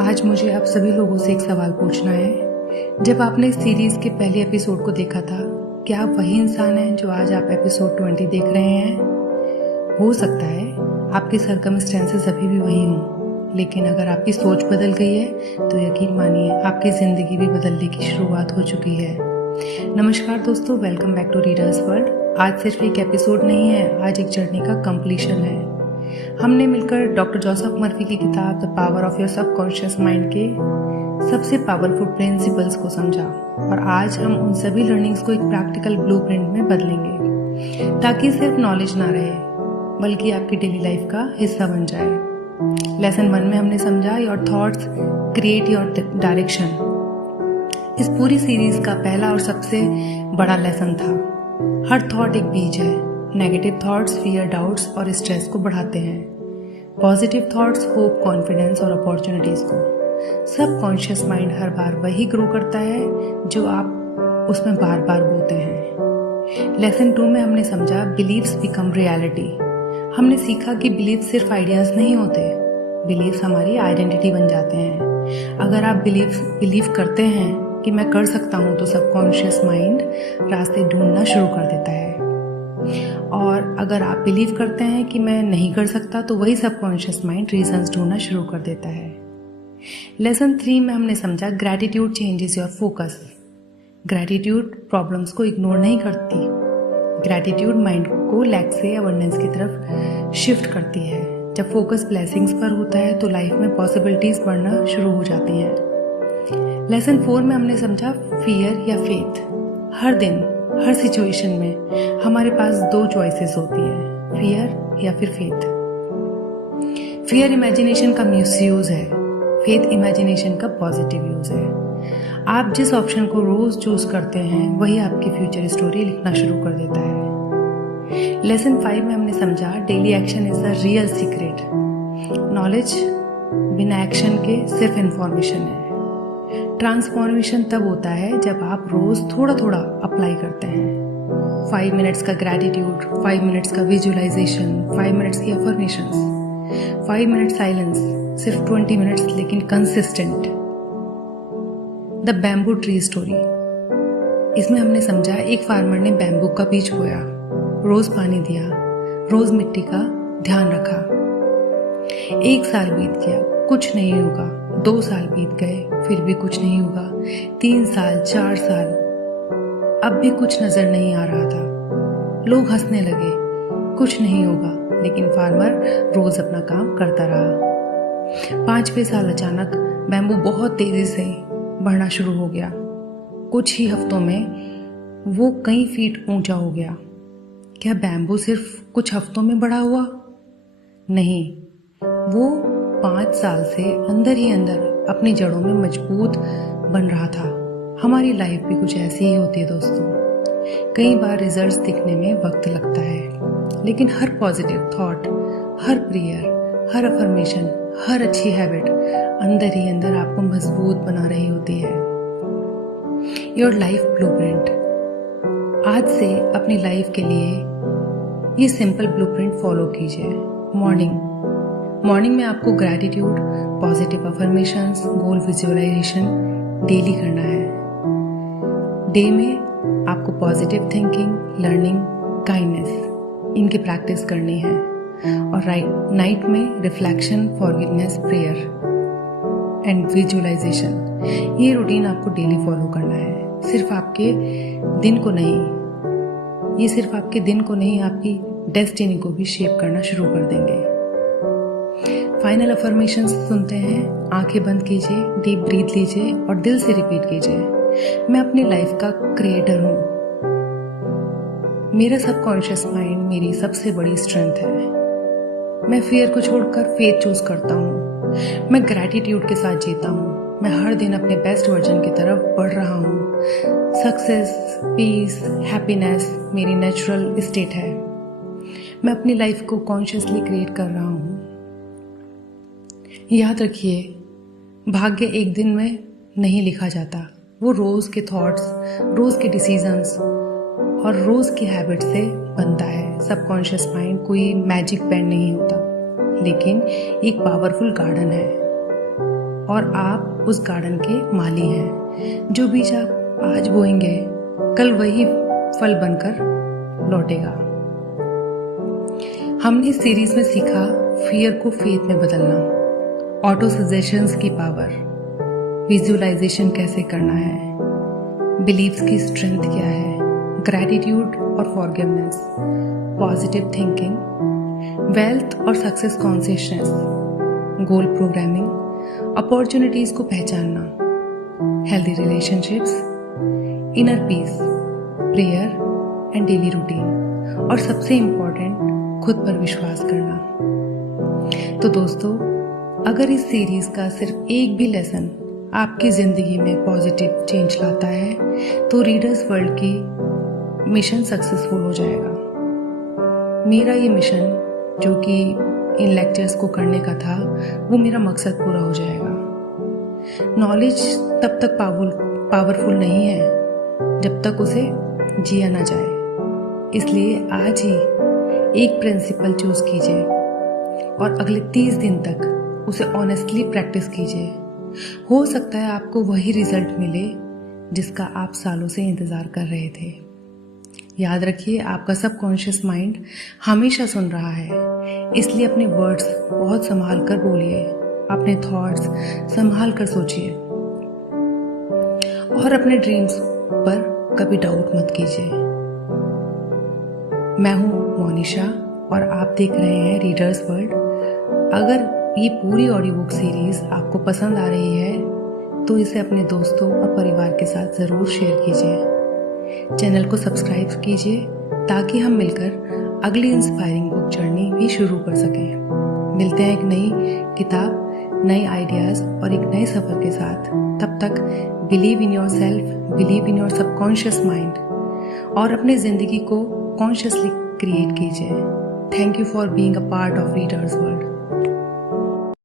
आज मुझे आप सभी लोगों से एक सवाल पूछना है। जब आपने इस सीरीज के पहले एपिसोड को देखा था, क्या आप वही इंसान हैं जो आज आप एपिसोड 20 देख रहे हैं? हो सकता है आपके सर्कमस्टेंसेस अभी भी वही हों, लेकिन अगर आपकी सोच बदल गई है तो यकीन मानिए आपकी जिंदगी भी बदलने की शुरुआत हो चुकी है। नमस्कार दोस्तों, welcome back to readers world. आज सिर्फ एक एपिसोड नहीं है, आज एक जर्नी का कंप्लीशन है। हमने मिलकर डॉक्टर जोसेफ मर्फी की किताब the power of your subconscious mind के सबसे पावरफुल प्रिंसिपल्स को समझा, और आज हम उन सभी लर्निंग्स को एक प्रैक्टिकल ब्लूप्रिंट में बदलेंगे, ताकि सिर्फ नॉलेज ना रहे बल्कि आपकी डेली लाइफ का हिस्सा बन जाए। लेसन 1 में हमने समझा your thoughts create your direction. इस पूरी सीरीज का पहला और सबसे बड़ा लेसन था, हर थॉट एक बीज है। नेगेटिव थॉट्स फियर, डाउट्स और स्ट्रेस को बढ़ाते हैं। पॉजिटिव थॉट्स होप, कॉन्फिडेंस और अपॉर्चुनिटीज को। सबकॉन्शियस माइंड हर बार वही ग्रो करता है जो आप उसमें बार बार बोते हैं। लेसन 2 में हमने समझा बिलीव्स बिकम रियलिटी। हमने सीखा कि बिलीव सिर्फ आइडियाज नहीं होते, बिलीव्स हमारी आइडेंटिटी बन जाते हैं। अगर आप बिलीव करते हैं कि मैं कर सकता हूं, तो सबकॉन्शियस माइंड रास्ते ढूंढना शुरू कर देता है। और अगर आप बिलीव करते हैं कि मैं नहीं कर सकता, तो वही सबकॉन्शियस माइंड रीजंस ढूंढना शुरू कर देता है। लेसन 3 में हमने समझा gratitude changes your focus. Gratitude problems को इग्नोर नहीं करती, ग्रैटिट्यूड माइंड को लैक से अबंडेंस की तरफ शिफ्ट करती है। जब फोकस ब्लेसिंग्स पर होता है तो लाइफ में पॉसिबिलिटीज बढ़ना शुरू हो जाती हैं। लेसन 4 में हमने समझा फियर या फेथ। हर दिन हर सिचुएशन में हमारे पास 2 चॉइसेस होती हैं, फियर या फिर फेथ। फियर इमेजिनेशन का मिसयूज है, फेथ इमेजिनेशन का पॉजिटिव यूज है। आप जिस ऑप्शन को रोज चूज करते हैं वही आपकी फ्यूचर स्टोरी लिखना शुरू कर देता है। लेसन 5 में हमने समझा daily action is the real secret. Knowledge बिना एक्शन के सिर्फ इंफॉर्मेशन है। ट्रांसफॉर्मेशन तब होता है जब आप रोज थोड़ा थोड़ा अप्लाई करते हैं। 5 मिनट्स का ग्रैटिट्यूड, 5 मिनट्स का विजुअलाइजेशन, 5 मिनट्स की अफर्मेशंस, 5 मिनट साइलेंस, सिर्फ 20 मिनट्स लेकिन consistent. The bamboo tree story. इसमें हमने समझा एक फार्मर ने बैम्बू का बीज बोया, रोज पानी दिया, रोज मिट्टी का ध्यान रखा। 1 साल बीत गया, कुछ नहीं होगा। 2 साल बीत गए, फिर भी कुछ नहीं हुआ। 3 साल, 4 साल, अब भी कुछ नजर नहीं आ रहा था। लोग हंसने लगे, कुछ नहीं होगा, लेकिन फार्मर रोज अपना काम करता रहा। 5वें साल अचानक बैम्बू बहुत तेजी से बढ़ना शुरू हो गया। कुछ ही हफ्तों में वो कई फीट ऊंचा हो गया। क्या बैम्बू सिर्फ कुछ हफ्तों में बड़ा हुआ? नहीं, वो 5 साल से अंदर ही अंदर अपनी जड़ों में मजबूत बन रहा था। हमारी लाइफ भी कुछ ऐसी ही होती है दोस्तों। कई बार रिजल्ट्स दिखने में वक्त लगता है, लेकिन हर पॉजिटिव थॉट, हर प्रेयर, हर अफर्मेशन, हर अच्छी हैबिट अंदर ही अंदर आपको मजबूत बना रही होती है। Your life blueprint. आज से अपनी लाइफ के लिए ये सिंपल ब्लूप्रिंट फॉलो कीजिए। मॉर्निंग में आपको gratitude, positive affirmations, goal visualization daily करना है। डे में आपको पॉजिटिव थिंकिंग, लर्निंग, काइंडनेस इनकी प्रैक्टिस करनी है। और नाइट में reflection, forgiveness, prayer and visualization. ये रूटीन आपको डेली फॉलो करना है। सिर्फ आपके दिन को नहीं, ये सिर्फ आपके दिन को नहीं, आपकी डेस्टिनी को भी शेप करना शुरू कर देंगे। फाइनल अफर्मेशंस सुनते हैं, आंखें बंद कीजिए, डीप ब्रीथ लीजिए और दिल से रिपीट कीजिए, मैं अपनी लाइफ का क्रिएटर हूं। मेरा सबकॉन्शियस माइंड मेरी सबसे बड़ी स्ट्रेंथ है। मैं फियर को छोड़कर फेथ चूज करता हूँ। मैं ग्रैटिट्यूड के साथ जीता हूँ। मैं हर दिन अपने बेस्ट वर्जन की तरफ बढ़ रहा हूँ। सक्सेस, पीस, हैप्पीनेस मेरी नेचुरल स्टेट है। मैं अपनी लाइफ को कॉन्शियसली क्रिएट कर रहा हूँ। याद रखिए, भाग्य एक दिन में नहीं लिखा जाता, वो रोज के थॉट्स, रोज के डिसीजंस और रोज की हैबिट से बनता है। सबकॉन्शियस माइंड कोई मैजिक पेन नहीं होता, लेकिन एक पावरफुल गार्डन है। और आप उस गार्डन के माली हैं। जो बीज आप आज बोएंगे कल वही फल बनकर लौटेगा। हमने इस सीरीज में सीखा फियर को फेथ में बदलना, ऑटो सजेशंस की पावर, विजुअलाइजेशन कैसे करना है, बिलीव्स की स्ट्रेंथ क्या है, ग्रैटिट्यूड और फॉरगिवनेस, पॉजिटिव थिंकिंग, वेल्थ और सक्सेस कॉन्शियसनेस, गोल प्रोग्रामिंग, अपॉर्चुनिटीज को पहचानना, healthy relationships, inner peace, prayer and daily routine और सबसे इम्पोर्टेंट खुद पर विश्वास करना। तो दोस्तों, अगर इस सीरीज का सिर्फ एक भी लेसन आपकी जिंदगी में पॉजिटिव चेंज लाता है तो रीडर्स वर्ल्ड की मिशन सक्सेसफुल हो जाएगा। मेरा ये मिशन जो कि इन लेक्चर्स को करने का था वो मेरा मकसद पूरा हो जाएगा। नॉलेज तब तक पावरफुल नहीं है जब तक उसे जिया ना जाए। इसलिए आज ही एक प्रिंसिपल चूज कीजिए और अगले 30 दिन तक उसे ऑनेस्टली प्रैक्टिस कीजिए। हो सकता है आपको वही रिजल्ट मिले जिसका आप सालों से इंतजार कर रहे थे। याद रखिए, आपका सबकॉन्शियस माइंड हमेशा सुन रहा है, इसलिए अपने वर्ड्स बहुत संभाल कर बोलिए, अपने थॉट्स संभाल कर सोचिए और अपने ड्रीम्स पर कभी डाउट मत कीजिए। मैं हूं मोनिशा और आप देख रहे हैं रीडर्स वर्ल्ड। अगर ये पूरी ऑडियो बुक सीरीज आपको पसंद आ रही है तो इसे अपने दोस्तों और परिवार के साथ ज़रूर शेयर कीजिए। चैनल को सब्सक्राइब कीजिए ताकि हम मिलकर अगली इंस्पायरिंग बुक जर्नी भी शुरू कर सकें। मिलते हैं एक नई किताब, नए आइडियाज़ और एक नए सफ़र के साथ। तब तक believe in your self, believe in your subconscious mind और अपने ज़िंदगी को कॉन्शियसली क्रिएट कीजिए। Thank you for being a part of readers world.